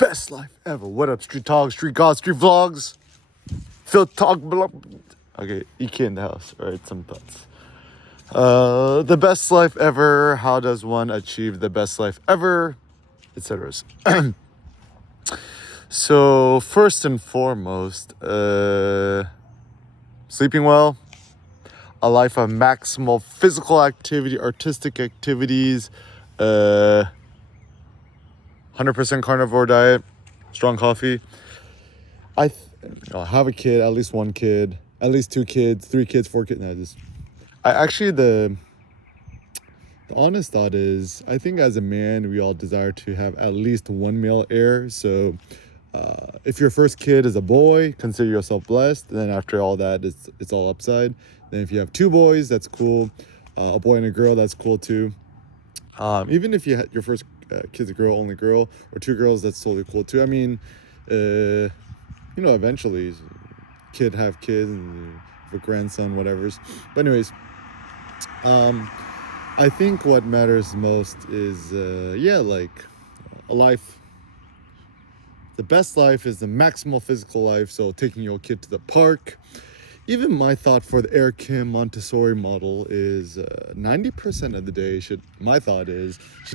best life ever. What up, Street Talk, Street God, Street Vlogs? Phil Talk, blah. Okay, EK in the house. All right, some thoughts. The best life ever. How does one achieve the best life ever? Etc. So, first and foremost, sleeping well, a life of maximal physical activity, artistic activities, 100% carnivore diet, strong coffee. Have a kid, at least one kid, at least 2 kids, 3 kids, 4 kids. No, the honest thought is, I think as a man, we all desire to have at least one male heir. So if your first kid is a boy, consider yourself blessed. And then after all that, it's all upside. Then if you have 2 boys, that's cool. A boy and a girl, that's cool too. Even if your first kid's a girl, only girl, or 2 girls, that's totally cool too. I mean, eventually, kid have kids and have a grandson, whatever's. But anyways, I think what matters most is, a life. The best life is the maximal physical life. So taking your kid to the park. Even my thought for the Eric Kim Montessori model is 90% of the day should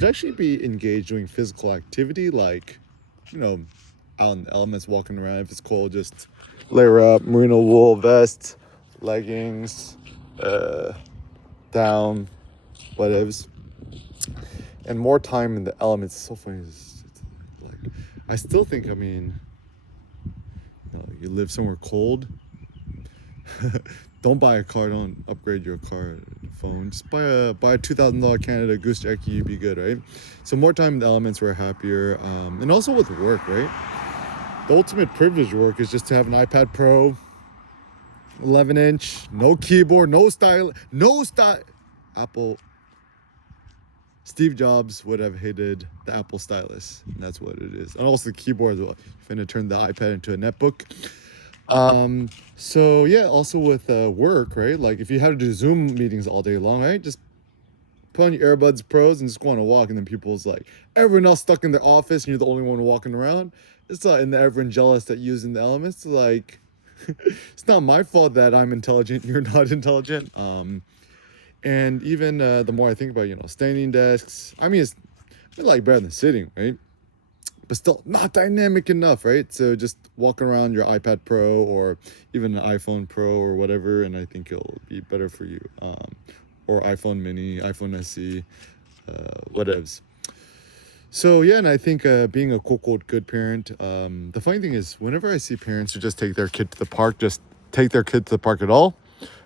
actually be engaged doing physical activity, like, out in the elements, walking around. If it's cold, just layer up, merino wool vest, leggings, down, whatevs. And more time in the elements. It's so funny. I still think, you live somewhere cold. Don't buy a car. Don't upgrade your car, phone. Just buy a $2,000 Canada Goose Jackie. You'd be good, right? So more time in the elements, we're happier. And also with work, right? The ultimate privilege work is just to have an iPad Pro, 11-inch, no keyboard, no style. Apple. Steve Jobs would have hated the Apple stylus, and that's what it is. And also the keyboard as well. You're finna turn the iPad into a netbook. Also with work, right? Like if you had to do Zoom meetings all day long, right? Just put on your AirBuds Pros and just go on a walk, and then people's like, everyone else stuck in their office and you're the only one walking around. It's not, and everyone jealous that you're using the elements. Like, it's not my fault that I'm intelligent, you're not intelligent. And even the more I think about, standing desks, it's better than sitting, right? But still not dynamic enough, right? So just walking around your iPad Pro or even an iPhone Pro or whatever, and I think it'll be better for you. Or iPhone Mini, iPhone SE, whatevs. So yeah, and I think being a quote good parent, the funny thing is whenever I see parents who just take their kid to the park, just take their kid to the park at all,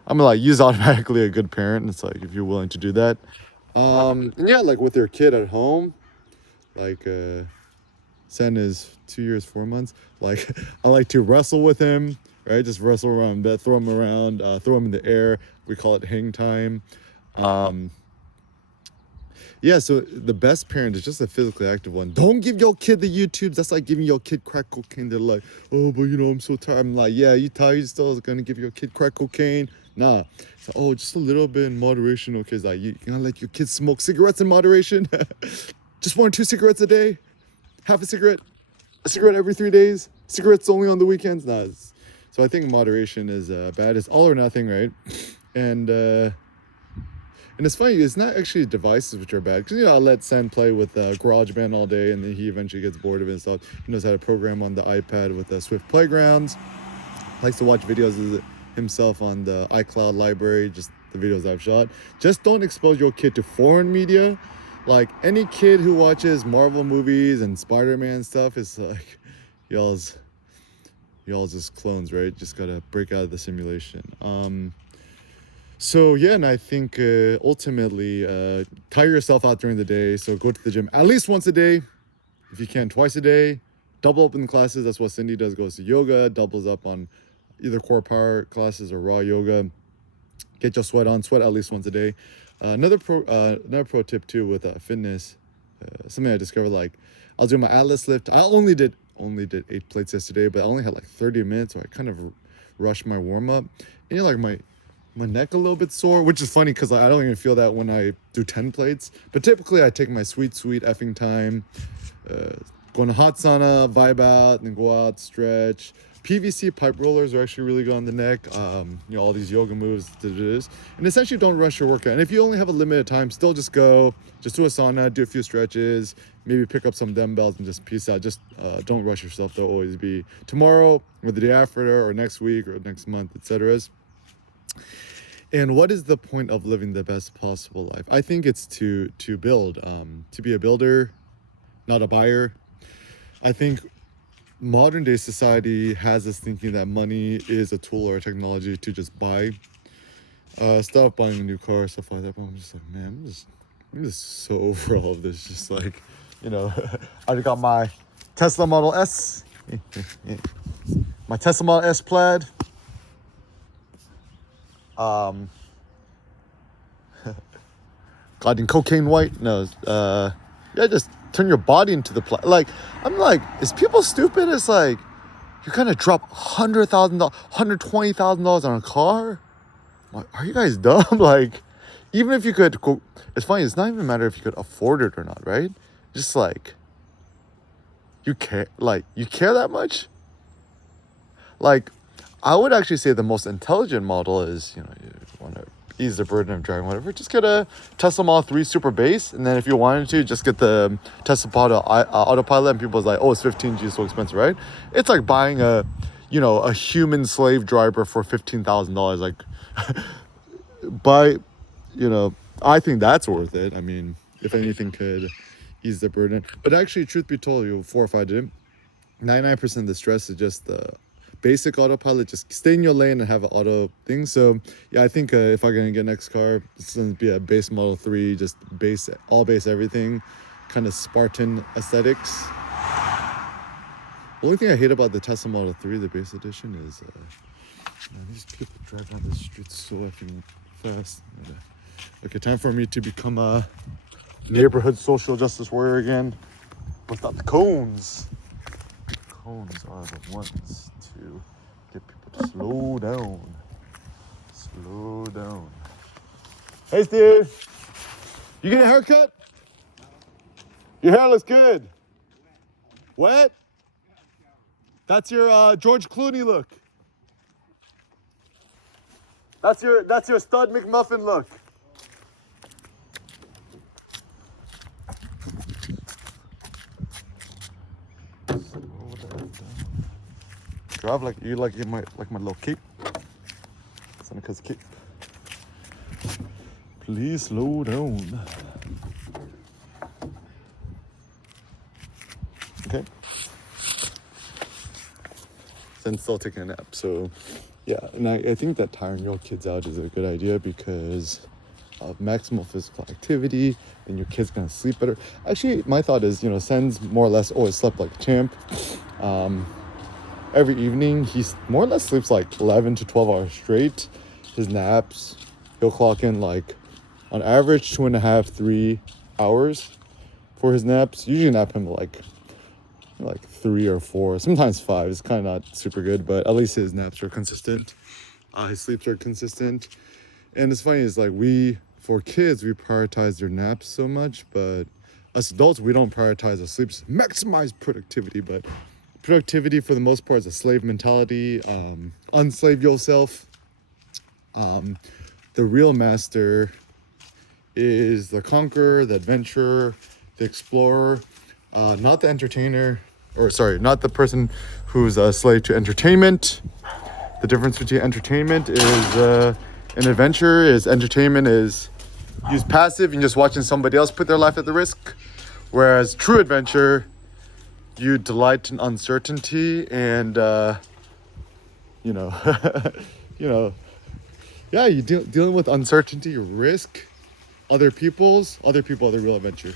I'm like, you's automatically a good parent. And it's like, if you're willing to do that. And yeah, like with your kid at home, like Sen is 2 years, 4 months. Like I like to wrestle with him, right? Just wrestle around bed, throw him around, throw him in the air. We call it hang time. So the best parent is just a physically active one. Don't give your kid the YouTubes. That's like giving your kid crack cocaine. They're like, oh, but I'm so tired. I'm like, yeah, you tired? You still gonna give your kid crack cocaine? Nah. So, just a little bit in moderation. Okay, it's like, you gonna let your kids smoke cigarettes in moderation? Just 1 or 2 cigarettes a day? Half a cigarette every 3 days? Cigarettes only on the weekends? Nah. So I think moderation is bad. It's all or nothing, right? And it's funny, it's not actually devices which are bad. Because, I let Sen play with GarageBand all day, and then he eventually gets bored of it and stuff. He knows how to program on the iPad with Swift Playgrounds. Likes to watch videos of himself on the iCloud library, just the videos I've shot. Just don't expose your kid to foreign media. Like, any kid who watches Marvel movies and Spider-Man stuff is like, y'all's just clones, right? Just gotta break out of the simulation. So yeah, and I think ultimately tire yourself out during the day. So go to the gym at least once a day, if you can, twice a day. Double up in classes. That's what Cindy does. Goes to yoga, doubles up on either core power classes or raw yoga. Get your sweat on. Sweat at least once a day. Another pro tip too with fitness. Something I discovered, like I'll do my Atlas lift. I only did 8 plates yesterday, but I only had like 30 minutes, so I kind of rushed my warm up. And like my neck a little bit sore, which is funny because I don't even feel that when I do 10 plates. But typically I take my sweet effing time, go in a hot sauna, vibe out, and then go out, stretch. PVC pipe rollers are actually really good on the neck. All these yoga moves, and essentially don't rush your workout. And if you only have a limited time, still just go, just do a sauna, do a few stretches, maybe pick up some dumbbells and just peace out. Just don't rush yourself. There'll always be tomorrow or the day after or next week or next month, etc. And what is the point of living the best possible life? I think it's to build, to be a builder, not a buyer. I think modern day society has us thinking that money is a tool or a technology to just buy stuff, buying a new car, stuff like that. But I'm just like, man, I'm just so over all of this. Just like, I already got my Tesla Model S, my Tesla Model S Plaid. God, in cocaine white. No, just turn your body into the like. I'm like, is people stupid? It's like you're gonna drop $100,000, $120,000 on a car. Like, are you guys dumb? Like, even if you could go, it's funny. It's not even a matter if you could afford it or not, right? Just like you care that much. Like, I would actually say the most intelligent model is, you want to ease the burden of driving, whatever. Just get a Tesla Model 3 Super Base, and then if you wanted to, just get the Tesla Autopilot. And people's like, oh, it's 15G, so expensive, right? It's like buying a human slave driver for $15,000. Like, I think that's worth it. I mean, if anything could ease the burden. But actually, truth be told, 4 or 5 didn't. 99% of the stress is just the basic autopilot. Just stay in your lane and have an auto thing. So yeah, I think if I'm gonna get next car, it's gonna be a base Model 3, just base everything, kind of Spartan aesthetics. The only thing I hate about the Tesla Model 3, the base edition, is these people drive on the streets so effing fast. Okay, time for me to become a neighborhood social justice warrior again. Without the cones. Cones are the ones to get people to slow down. Slow down. Hey, Steve. You get a haircut? Your hair looks good. Wet? That's your George Clooney look. That's your Stud McMuffin look. Drive like my little cape. Seneca's cape. Please slow down. Okay. Then still taking a nap. So yeah, and I think that tiring your kids out is a good idea because of maximal physical activity, and your kid's gonna sleep better. Actually, my thought is, Sen's more or less always slept like a champ. Every evening, he more or less sleeps like 11 to 12 hours straight. His naps, he'll clock in like, on average, 2.5, 3 hours for his naps. Usually nap him like 3 or 4, sometimes 5. It's kind of not super good, but at least his naps are consistent. His sleeps are consistent. And it's funny, it's like for kids, we prioritize their naps so much, but us adults, we don't prioritize our sleeps. Maximize productivity, but productivity for the most part is a slave mentality. Unslave yourself. The real master is the conqueror, the adventurer, the explorer, not the entertainer, not the person who's a slave to entertainment. The difference between entertainment is an adventure is entertainment is use passive and just watching somebody else put their life at the risk, whereas true adventure, you delight in uncertainty and you're dealing with uncertainty, risk, other people are the real adventure.